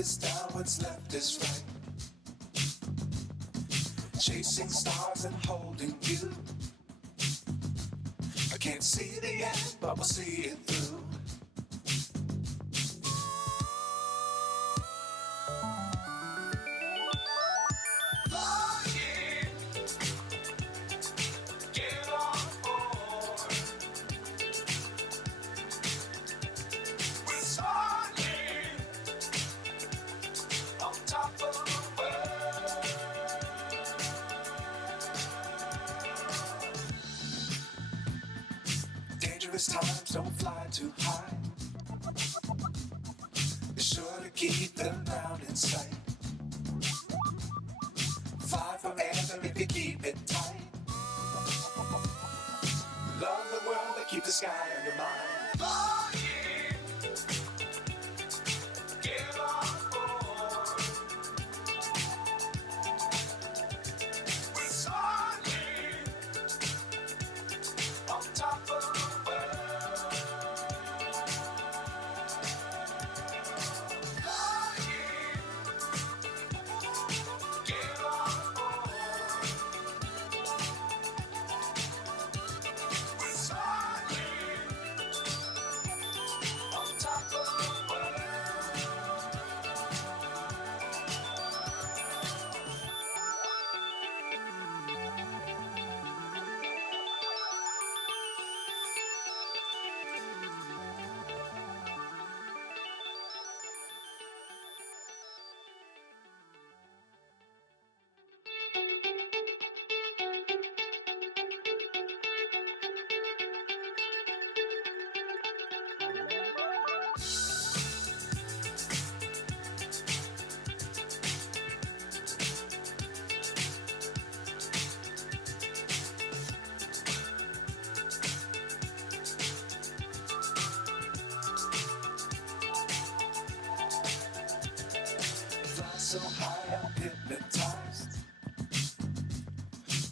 is down, what's left is right. Chasing stars and holding you. I can't see the end, but we'll see it through. Times don't fly too high. Be sure to keep the ground in sight. Fly forever if you keep it tight. Love the world but keep the sky on your mind. Flying, get on board. We're soaring on top of the world. So high I'm hypnotized.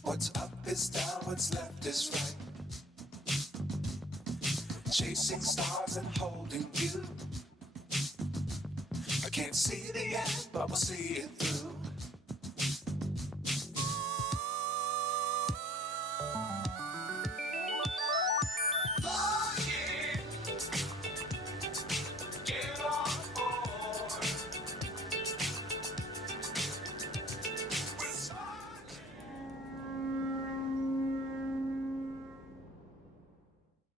What's up is down, what's left is right. Chasing stars and holding you. I can't see the end, but we'll see it through.